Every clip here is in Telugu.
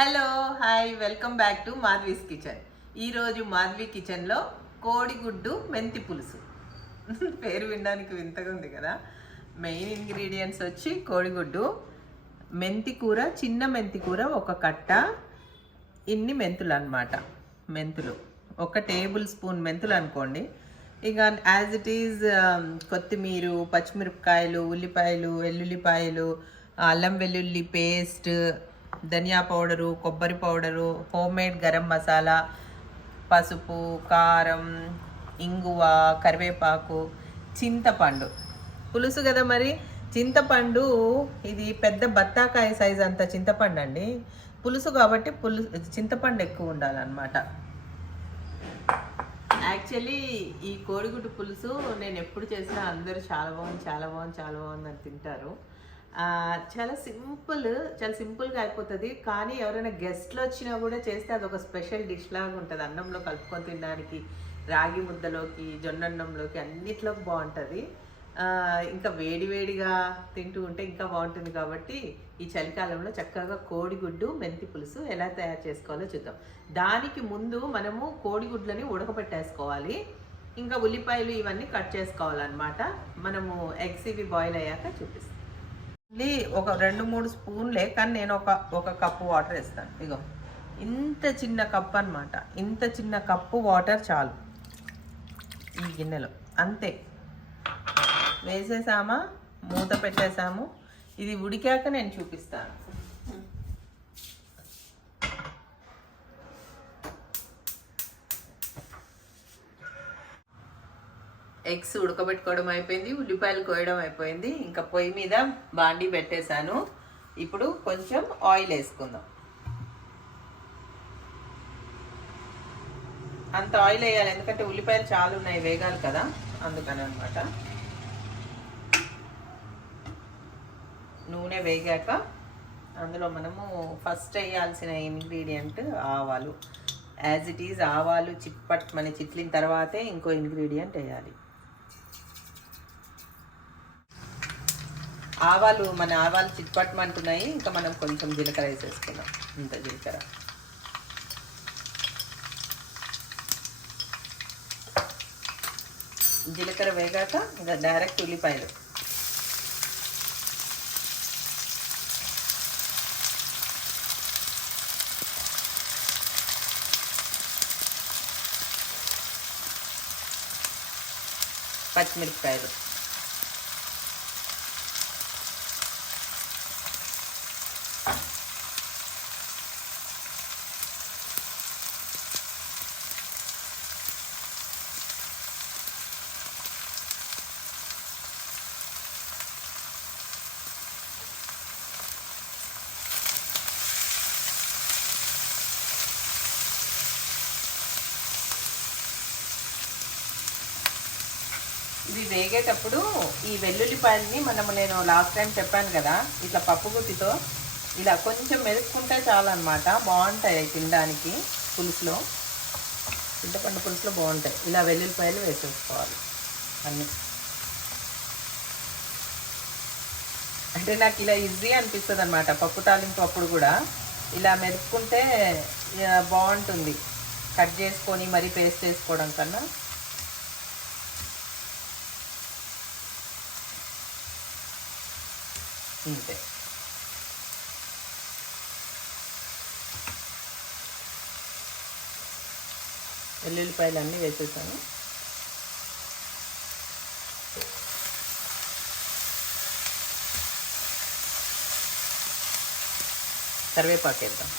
Hello hi welcome back to Madhavi's kitchen. ఈరోజు మాధవి కిచెన్లో కోడిగుడ్డు మెంతి పులుసు. పేరు వినడానికి వింతగా ఉంది కదా? మెయిన్ ఇంగ్రీడియంట్స్ వచ్చి కోడిగుడ్డు మెంతి కూర చిన్న మెంతి కూర ఒక కట్ట ఇన్ని మెంతులు అన్నమాట. మెంతులు. ఒక టేబుల్ స్పూన్ మెంతులు అనుకోండి. ఇక యాజ్ ఇట్ ఈజ్ um, కొత్తిమీర పచ్చిమిరపకాయలు ఉల్లిపాయలు వెల్లుల్లిపాయలు అల్లం వెల్లుల్లి పేస్ట్ ధనియా పౌడరు కొబ్బరి powder home made garam masala పసుపు కారం ఇంగువ కరివేపాకు చింతపండు. పులుసు కదా మరి? చింతపండు ఇది పెద్ద బత్తాకాయ సైజ్ అంత చింతపండు అండి. పులుసు కాబట్టి పులుసు చింతపండు ఎక్కువ ఉండాలన్నమాట. యాక్చువల్లీ ఈ కోడిగుడ్డు పులుసు నేను ఎప్పుడు చేసినా అందరూ చాలా బాగుంది చాలా బాగుంది చాలా బాగుంది అని తింటారు. చాలా సింపుల్ చాలా సింపుల్గా అయిపోతుంది. కానీ ఎవరైనా గెస్ట్లు వచ్చినా కూడా చేస్తే అది ఒక స్పెషల్ డిష్ లాగా ఉంటుంది. అన్నంలో కలుపుకొని తినడానికి రాగి ముద్దలోకి జొన్నన్నంలోకి అన్నిట్లోకి బాగుంటుంది. ఇంకా వేడి వేడిగా తింటూ ఉంటే ఇంకా బాగుంటుంది కాబట్టి ఈ చలికాలంలో చక్కగా కోడిగుడ్డు మెంతి పులుసు ఎలా తయారు చేసుకోవాలో చూద్దాం. దానికి ముందు మనము కోడిగుడ్లని ఉడకపెట్టేసుకోవాలి ఇంకా ఉల్లిపాయలు ఇవన్నీ కట్ చేసుకోవాలన్నమాట. మనము ఎగ్స్ ఇవి బాయిల్ అయ్యాక చూపిస్తాం. ఓన్లీ ఒక రెండు మూడు స్పూన్లే కానీ నేను ఒక ఒక కప్పు వాటర్ వేస్తాను. ఇగో ఇంత చిన్న కప్ అన్నమాట. ఇంత చిన్న కప్పు వాటర్ చాలు. ఈ గిన్నెలో. అంతే. వేసేసామా? మూత పెట్టేసాము. ఇది ఉడికాక నేను చూపిస్తాను. ఎగ్స్ ఉడకబెట్టుకోవడం అయిపోయింది ఉల్లిపాయలు కోయడం అయిపోయింది. ఇంకా పొయ్యి మీద బాండి పెట్టేశాను. ఇప్పుడు కొంచెం ఆయిల్ వేసుకుందాం. అంత ఆయిల్ వేయాలి ఎందుకంటే ఉల్లిపాయలు చాలా ఉన్నాయి వేగాలి కదా. అందుకని అనమాట నూనె వేగాక అందులో మనము ఫస్ట్ వేయాల్సిన ఇంగ్రీడియంట్ ఆవాలు. యాజ్ ఇట్ ఈజ్ ఆవాలు చిప్పట్ మన చిట్లిన తర్వాతే ఇంకో ఇంగ్రీడియంట్ వేయాలి. ఆవాలు మన ఆవాలు చిట్పట్టమంటున్నాయి ఇంకా మనం కొంచెం జీలకర్ర వేసేసుకున్నాం ఇంత జీలకర్ర. జీలకర్ర వేగాక ఇంకా డైరెక్ట్ ఉల్లిపాయలు. పచ్చిమిరపకాయలు. ఇది వేగేటప్పుడు ఈ వెల్లుల్లిపాయల్ని మనము నేను లాస్ట్ టైం చెప్పాను కదా ఇట్లా పప్పు గుత్తితో ఇలా కొంచెం మెరుక్కుంటే చాలన్నమాట. బాగుంటాయి తినడానికి. పులుసులో. చింతపండు పులుసులో బాగుంటాయి. ఇలా వెల్లుల్లిపాయలు వేసేసుకోవాలి. అన్నీ. అంటే నాకు ఇలా ఈజీ అనిపిస్తుంది అనమాట పప్పు తాలింపు అప్పుడు కూడా. ఇలా మెరుపుకుంటే బాగుంటుంది. కట్ చేసుకొని మరీ పేస్ట్ చేసుకోవడం కన్నా. ఇంతే వెల్లుల్లిపాయలు అన్నీ వేసేసాను. కరివేపాకు వేద్దాం.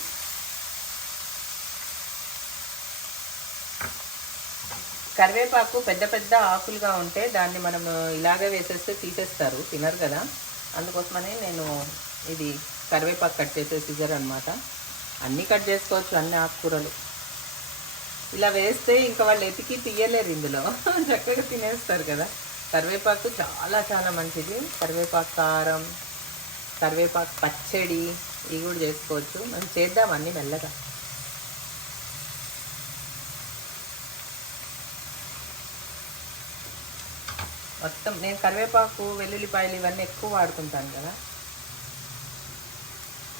కరివేపాకు పెద్ద పెద్ద ఆకులుగా ఉంటే దాన్ని మనం ఇలాగే వేసేస్తే తీసేస్తారు తినరు కదా. అందుకోసమని నేను ఇది కరివేపాకు కట్ చేసే సిజర్ అనమాట అన్నీ కట్ చేసుకోవచ్చు అన్ని ఆకుకూరలు. ఇలా వేస్తే ఇంకా వాళ్ళు ఎతికి తీయలేరు ఇందులో. చక్కగా తినేస్తారు కదా. కరివేపాకు చాలా చాలా మంచిది. కరివేపాకు కారం కరివేపాకు పచ్చడి ఇవి కూడా చేసుకోవచ్చు. మనం చేద్దాం అన్నీ మెల్లగా. మొత్తం నేను కరివేపాకు వెల్లుల్లిపాయలు ఇవన్నీ ఎక్కువ వాడుతుంటాను కదా.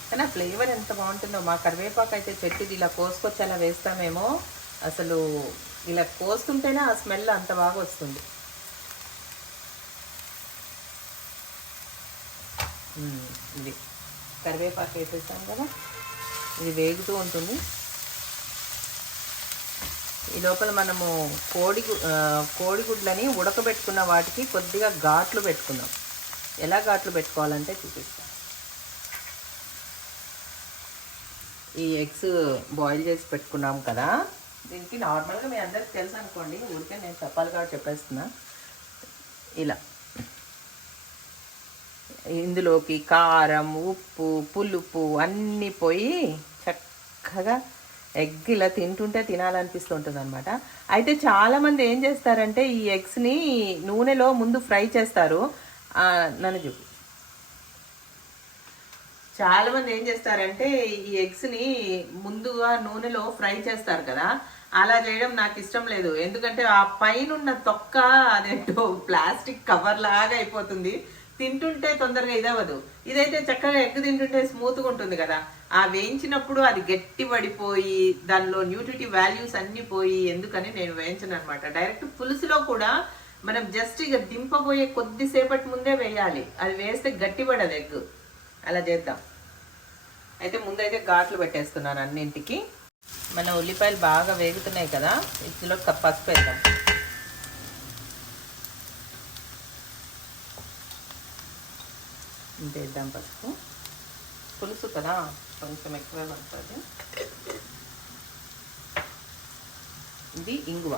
కానీ ఆ ఫ్లేవర్ ఎంత బాగుంటుందో మా కరివేపాకు అయితే చెట్టుది ఇలా కోసుకొచ్చి అలా వేస్తామేమో అసలు ఇలా కోస్తుంటేనే ఆ స్మెల్ అంత బాగా వస్తుంది. ఇది కరివేపాకు వేసేస్తాం కదా ఇది వేగుతూ ఉంటుంది. ఈ లోపల మనము కోడి కోడిగుడ్లని ఉడకబెట్టుకున్న వాటికి కొద్దిగా ఘాట్లు పెట్టుకుందాం. ఎలా ఘాట్లు పెట్టుకోవాలంటే చూపిస్తాం. ఈ ఎగ్స్ బాయిల్ చేసి పెట్టుకున్నాం కదా. దీనికి నార్మల్గా మీ అందరికి తెలుసు అనుకోండి. ఊరికే నేను చెప్పాలి కాబట్టి చెప్పేస్తున్నా. ఇలా. ఇందులోకి కారం ఉప్పు పులుపు అన్నీ పోయి చక్కగా ఎగ్ ఇలా తింటుంటే తినాలనిపిస్తుంటుంది అనమాట అయితే చాలామంది ఏం చేస్తారంటే ఈ ఎగ్స్ని నూనెలో ముందు ఫ్రై చేస్తారు. ఆ, నన్ను చూపి చాలా మంది ఏం చేస్తారంటే ఈ ఎగ్స్ని ముందుగా నూనెలో ఫ్రై చేస్తారు కదా. అలా చేయడం నాకు ఇష్టం లేదు. ఎందుకంటే ఆ పైన ఉన్న తొక్క అదేంటో ప్లాస్టిక్ కవర్ లాగా అయిపోతుంది. తింటుంటే తొందరగా ఇదవ్వదు. ఇదైతే చక్కగా ఎగ్ తింటుంటే స్మూత్గా ఉంటుంది కదా. ఆ వేయించినప్పుడు అది గట్టి పడిపోయి దానిలో న్యూట్రిటీ వాల్యూస్ అన్నీ పోయి ఎందుకని నేను వేయించను అనమాట డైరెక్ట్ పులుసులో కూడా మనం జస్ట్ ఇక దింపబోయే కొద్దిసేపటి ముందే వేయాలి. అది వేస్తే గట్టి పడదు ఎగ్. అలా చేద్దాం. అయితే ముందైతే ఘాట్లు పెట్టేస్తున్నాను అన్నింటికి. మన ఉల్లిపాయలు బాగా వేగుతున్నాయి కదా. ఇందులో క- పసుపు వేద్దాం. ఇంత వేద్దాం పసుపు. పులుసు కదా కొంచెం ఎక్కువ పడుతుంది. ఇది ఇంగువ.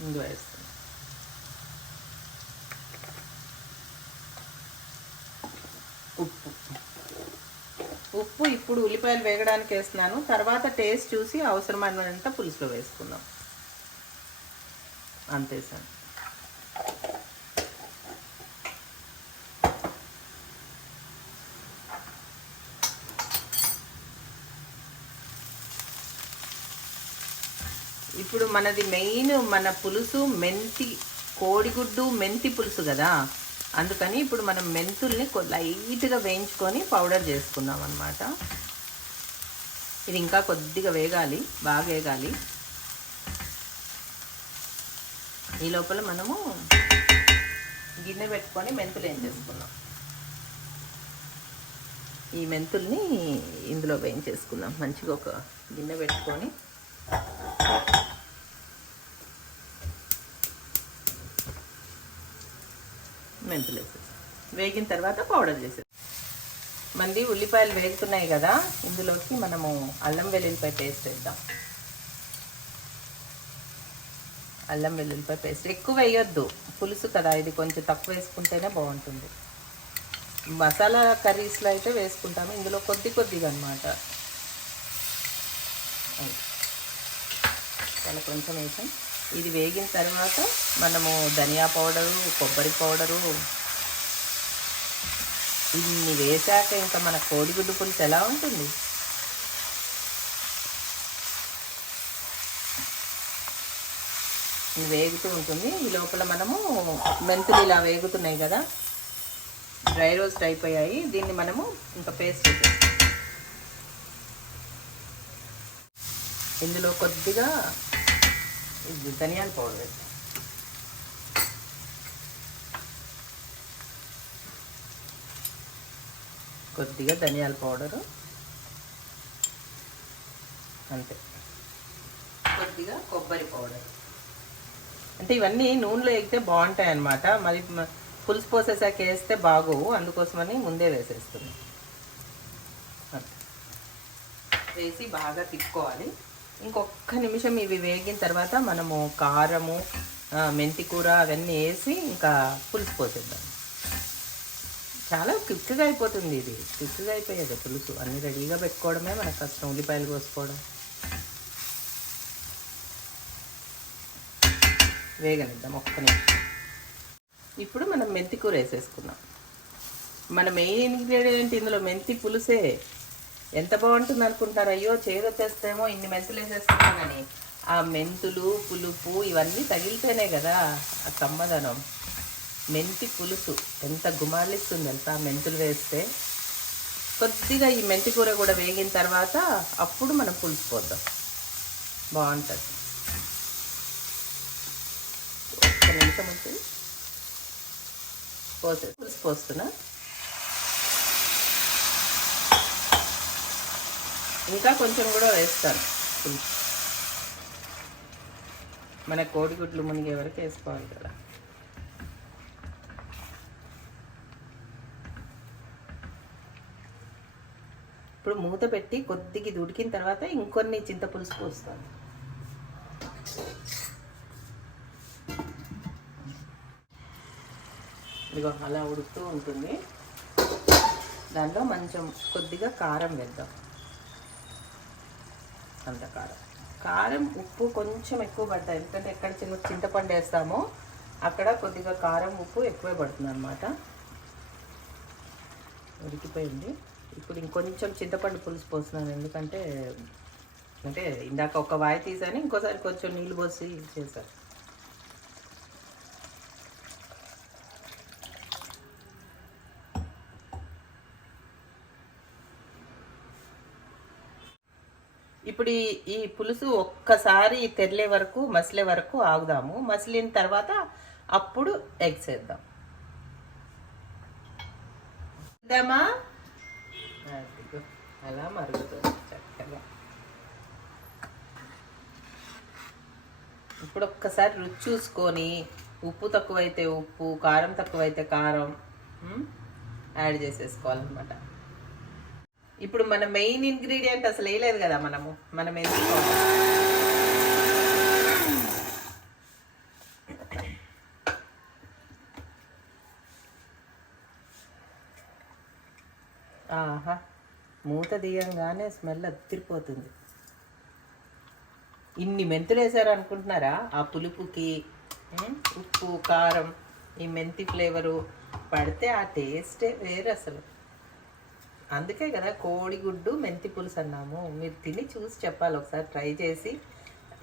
ఇంగువ వేస్తాం ఉప్పు. ఉప్పు ఇప్పుడు ఉల్లిపాయలు వేగడానికి వేస్తున్నాను. తర్వాత టేస్ట్ చూసి అవసరమైనంత పులుసులో వేసుకుందాం. అంతే సార్. ఇప్పుడు మనది మెయిన్ మన పులుసు మెంతి కోడిగుడ్డు మెంతి పులుసు కదా. అందుకని ఇప్పుడు మనం మెంతుల్ని లైట్గా వేయించుకొని పౌడర్ చేసుకుందాం అనమాట ఇది ఇంకా కొద్దిగా వేగాలి బాగా వేగాలి. ఈ లోపల మనము గిన్నె పెట్టుకొని మెంతులు ఏం చేసుకుందాం. ఈ మెంతుల్ని ఇందులో వేయించేసుకుందాం. మంచిగా ఒక గిన్నె పెట్టుకొని. మెంతులు వేసేసి వేగిన తర్వాత పౌడర్ చేసేది మంది ఉల్లిపాయలు వేగుతున్నాయి కదా ఇందులోకి మనము అల్లం వెల్లుల్లిపాయ పేస్ట్ వేద్దాం. అల్లం వెల్లుల్లిపాయ పేస్ట్ ఎక్కువ వేయొద్దు. పులుసు కదా ఇది కొంచెం తక్కువ వేసుకుంటేనే బాగుంటుంది. మసాలా కర్రీస్లో అయితే వేసుకుంటాము. ఇందులో కొద్ది కొద్దిగా అనమాట చాలా కొంచెం వేసాం. ఇది వేగిన తర్వాత మనము ధనియా పౌడరు కొబ్బరి పౌడరు ఇన్ని వేసాక ఇంకా మన కోడిగుడ్డు పులుసు ఎలా ఉంటుంది? ఇది వేగుతూ ఉంటుంది. ఈ లోపల మనము మెంతులు ఇలా వేగుతున్నాయి కదా డ్రై రోస్ట్ అయిపోయాయి. దీన్ని మనము ఇంకా పేస్ట్ ఇందులో కొద్దిగా ధనియాల పౌడర్ వేస్తాం కొద్దిగా ధనియాల పౌడరు. అంతే. కొద్దిగా కొబ్బరి పౌడర్. అంటే ఇవన్నీ నూనెలో వేగితే బాగుంటాయి అన్నమాట. మరి పులుసు పోసేసాక వేస్తే బాగోవు. అందుకోసమని ముందే వేసేస్తుంది వేసి బాగా తిప్పుకోవాలి. ఇంకొక నిమిషం ఇవి వేగిన తర్వాత మనము కారము మెంతికూర అవన్నీ వేసి ఇంకా పులుసు పోసేద్దాం. చాలా క్విక్గా అయిపోతుంది ఇది. క్విక్గా అయిపోయేది పులుసు. అన్ని రెడీగా పెట్టుకోవడమే మనకు కష్టం ఉల్లిపాయలు కోసుకోవడం. వేగనిద్దాం ఒక్క నిమిషం. ఇప్పుడు మనం మెంతి కూర వేసేసుకుందాం. మన మెయిన్ ఇంగ్రీడియంట్ ఇందులో మెంతి పులుసే. ఎంత బాగుంటుంది అనుకుంటారు? అయ్యో చేదు వచ్చేస్తేమో ఇన్ని మెంతులు వేసేస్తున్నానని ఆ మెంతులు పులుపు ఇవన్నీ తగిలితేనే కదా ఆ కమ్మదనం మెంతి పులుసు ఎంత గుమాలిస్తుంది ఎంత మెంతులు వేస్తే కొద్దిగా ఈ మెంతి కూర కూడా వేగిన తర్వాత అప్పుడు మనం పులుసు పోద్దాం. బాగుంటుంది. ఒక్క నిమిషం ఉంటుంది పోసే పులుసు పోస్తున్నా. ఇంకా కొంచెం కూడా వేస్తాను పులుసు మన కోడిగుడ్లు మునిగే వరకు వేసుకోవాలి కదా. ఇప్పుడు మూత పెట్టి కొద్దిగా ఇది ఉడికిన తర్వాత ఇంకొన్ని చింతపులుసు పోస్తాను. ఇదిగో అలా ఉడుకుతూ ఉంటుంది. దాంట్లో కొంచెం కొద్దిగా కారం వేద్దాం. అంత కారం. కారం ఉప్పు కొంచెం ఎక్కువ పడతాయి ఎందుకంటే ఎక్కడ చిన్న చింతపండు వేస్తామో అక్కడ కొద్దిగా కారం ఉప్పు ఎక్కువే పడుతుంది అనమాట ఉడికిపోయింది. ఇప్పుడు ఇంకొంచెం చింతపండు పులుసు పోస్తున్నాను ఎందుకంటే అంటే ఇందాక ఒక వాయి తీసాను ఇంకోసారి కొంచెం నీళ్ళు పోసి చేశాను. ఇప్పుడు ఈ పులుసు ఒక్కసారి తెరలే వరకు మసిలే వరకు ఆగుదాము. మసిలిన తర్వాత అప్పుడు ఎగ్స్ వేద్దాం వేద్దామా అలా మరుగుతుంది చక్కగా. ఇప్పుడు ఒక్కసారి రుచి చూసుకొని ఉప్పు తక్కువైతే ఉప్పు కారం తక్కువైతే కారం యాడ్ చేసేసుకోవాలన్నమాట. ఇప్పుడు మన మెయిన్ ఇంగ్రీడియంట్ అసలు వేయలేదు కదా మనము. మనం వేసుకోవాలి ఆహా. మూత తీయంగానే స్మెల్ అత్తిరిపోతుంది ఇన్ని మెంతులు వేసారు అనుకుంటున్నారా? ఆ పులుపుకి ఉప్పు కారం ఈ మెంతి ఫ్లేవరు పడితే ఆ టేస్టే వేరు అసలు. అందుకే కదా కోడిగుడ్డు మెంతి పులుసు అన్నాము. మీరు తిని చూసి చెప్పాలి ఒకసారి ట్రై చేసి.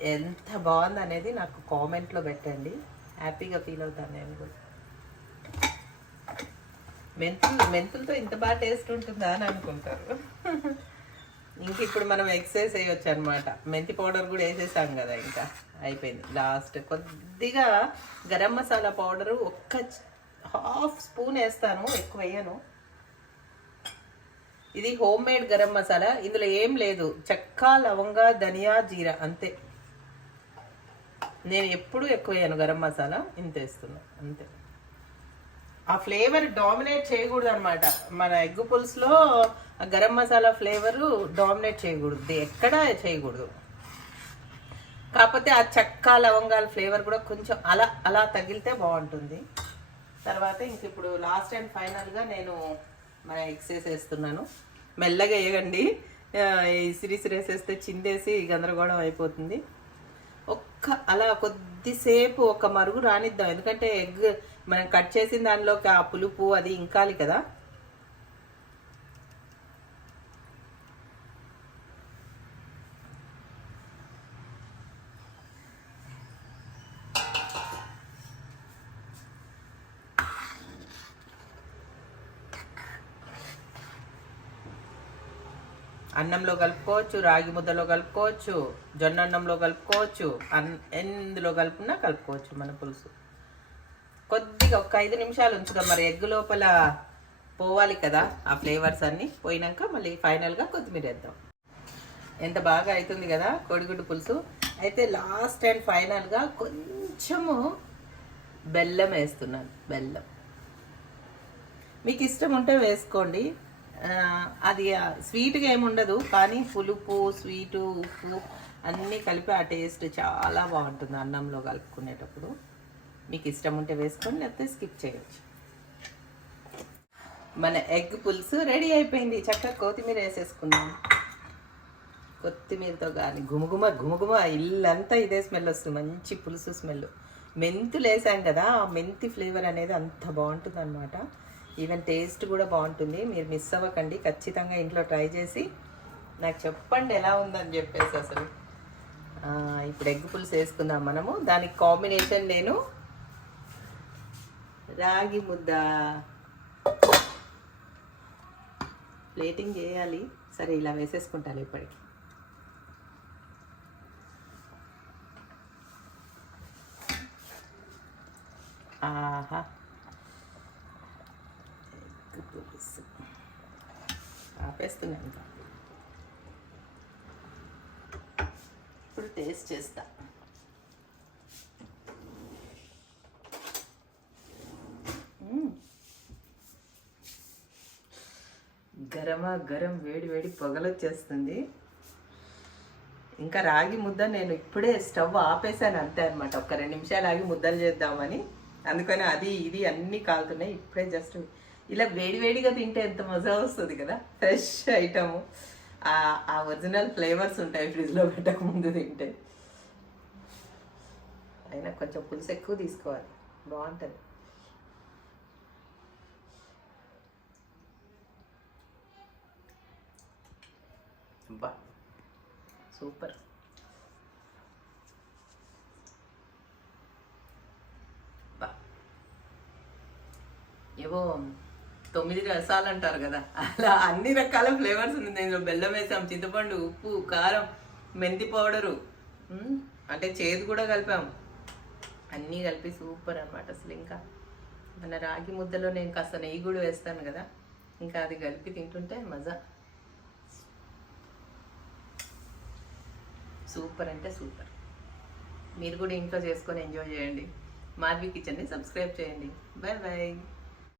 ఎంత బాగుంది అనేది నాకు కామెంట్లో పెట్టండి. హ్యాపీగా ఫీల్ అవుతాను నేను కూడా. మెంతులు మెంతులతో ఇంత బాగా టేస్ట్ ఉంటుందా అని అనుకుంటారు. ఇంక ఇప్పుడు మనం ఎక్సైజ్ చేయొచ్చు అనమాట మెంతి పౌడర్ కూడా వేసేసాం కదా ఇంకా. అయిపోయింది. లాస్ట్ కొద్దిగా గరం మసాలా పౌడరు ఒక్క హాఫ్ స్పూన్ వేస్తాను. ఎక్కువ వేయను. ఇది హోమ్ మేడ్ గరం మసాలా. ఇందులో ఏం లేదు. చెక్క లవంగ ధనియా జీరా అంతే. నేను ఎప్పుడు ఎక్కువ వేయను గరం మసాలా. ఇంత వేస్తున్నా. అంతే. ఆ ఫ్లేవర్ డామినేట్ చేయకూడదు అనమాట మన ఎగ్ పులుసులో ఆ గరం మసాలా ఫ్లేవరు డామినేట్ చేయకూడదు. ఎక్కడ చేయకూడదు. కాకపోతే ఆ చెక్క లవంగాల ఫ్లేవర్ కూడా కొంచెం అలా అలా తగిలితే బాగుంటుంది. తర్వాత ఇంక ఇప్పుడు లాస్ట్ అండ్ ఫైనల్గా నేను మన ఎక్సైజ్ వేస్తున్నాను మెల్లగా వేయగండి ఆ, వేసేస్తే చిందేసి గందరగోళం అయిపోతుంది. ఒక్క అలా కొద్దిసేపు ఒక మరుగు రానిద్దాం. ఎందుకంటే ఎగ్ మనం కట్ చేసిన దానిలోకి ఆ పులుపు అది ఇంకాలి కదా. అన్నంలో కలుపుకోవచ్చు రాగి ముద్దలో కలుపుకోవచ్చు జొన్న అన్నంలో కలుపుకోవచ్చు అన్ ఎందులో కలుపుకున్నా కలుపుకోవచ్చు మన పులుసు. కొద్దిగా ఒక ఐదు నిమిషాలు ఉంచుదాం మరి ఎగ్ లోపల పోవాలి కదా ఆ ఫ్లేవర్స్ అన్నీ పోయినాక మళ్ళీ ఫైనల్గా కొత్తిమీర వేద్దాం. ఎంత బాగా అవుతుంది కదా కోడిగుడ్డు పులుసు. అయితే లాస్ట్ అండ్ ఫైనల్గా కొంచెము బెల్లం వేస్తున్నాను బెల్లం. మీకు ఇష్టం ఉంటే వేసుకోండి. అది స్వీట్గా ఏమి ఉండదు కానీ పులుపు స్వీటు ఉప్పు అన్నీ కలిపి ఆ టేస్ట్ చాలా బాగుంటుంది అన్నంలో కలుపుకునేటప్పుడు. మీకు ఇష్టం ఉంటే వేసుకొని లేకపోతే స్కిప్ చేయొచ్చు. మన ఎగ్ పులుసు రెడీ అయిపోయింది. చక్కగా కొత్తిమీర వేసేసుకున్నాం కొత్తిమీరతో కానీ గుమగుమ గుమగుమ ఇల్లంతా ఇదే స్మెల్ వస్తుంది. మంచి పులుసు స్మెల్ మెంతులు వేసాం కదా ఆ మెంతి ఫ్లేవర్ అనేది అంత బాగుంటుంది అనమాట ఈవెన్ టేస్ట్ కూడా బాగుంటుంది. మీరు మిస్ అవ్వకండి. ఖచ్చితంగా ఇంట్లో ట్రై చేసి నాకు చెప్పండి ఎలా ఉందని చెప్పేసి అసలు. ఇప్పుడు ఎగ్ పులుసు వేసుకుందాం మనము. దానికి కాంబినేషన్ నేను రాగి ముద్ద ప్లేటింగ్ చేయాలి. సరే ఇలా వేసేసుకుంటాను ఇప్పటికి. ఆహా. ఎగ్ పులుసు ఆపేస్తున్నాను ఇంకా. ఇప్పుడు టేస్ట్ చేస్తా. గరమా గరం వేడి వేడి పొగలొచ్చేస్తుంది. ఇంకా రాగి ముద్ద నేను ఇప్పుడే స్టవ్ ఆపేసాను అంతే అనమాట ఒక రెండు నిమిషాలు ఆగి ముద్దలు చేద్దామని. అందుకని అది ఇది అన్నీ కాలుతున్నాయి. ఇప్పుడే జస్ట్ ఇలా వేడి వేడిగా తింటే ఎంత మజా వస్తుంది కదా? ఫ్రెష్ ఐటము ఆ ఒరిజినల్ ఫ్లేవర్స్ ఉంటాయి ఫ్రిడ్జ్లో పెట్టక ముందు తింటే. అయినా కొంచెం పులుసు ఎక్కువ తీసుకోవాలి. బాగుంటుంది. బా సూపర్. ఏవో తొమ్మిది రసాలు అంటారు కదా. అలా అన్ని రకాల ఫ్లేవర్స్ ఉంది. దీనిలో బెల్లం వేసాం చింతపండు ఉప్పు కారం మెంతి పౌడరు అంటే చేదు కూడా కలిపాం. అన్నీ కలిపి సూపర్ అనమాట అసలు ఇంకా. మన రాగి ముద్దలో నేను కాస్త నెయ్యి కూడా వేస్తాను కదా. ఇంకా అది కలిపి తింటుంటే మజా. సూపర్ అంటే సూపర్. మీరు కూడా ఇంట్లో చేసుకొని ఎంజాయ్ చేయండి. మాధవి కిచెన్ని సబ్స్క్రైబ్ చేయండి. Bye bye